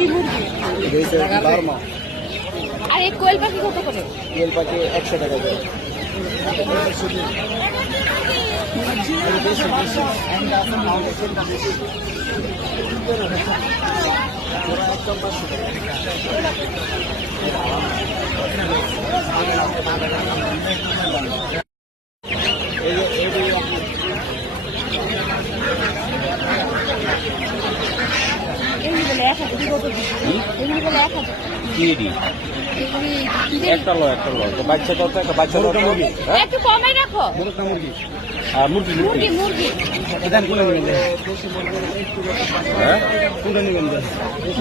কি মুরগি? বার্মা। আর এই কোয়েল পাখি কত করে? কোয়েল পাখি 100 টাকা করে। একটা লো তো বাচ্চা কত? একটা বাচ্চা মুরগি। একটু কমে রাখো। মুরগি মুরগি মুরগি এখানে কোন নেবেন? হ্যাঁ কোনটা নেবেন?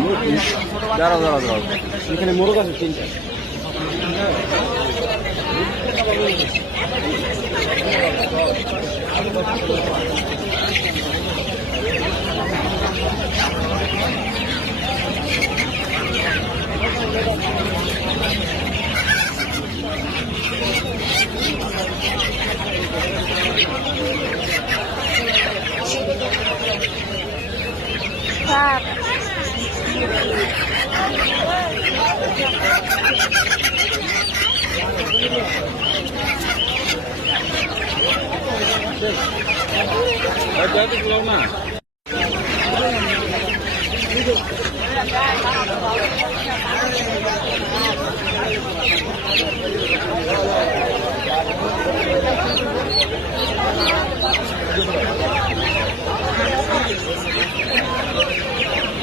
মুরগি দাঁড়াও এখানে মোরগ আছে 3টা।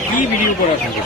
কি ভিডিও করা থাকে?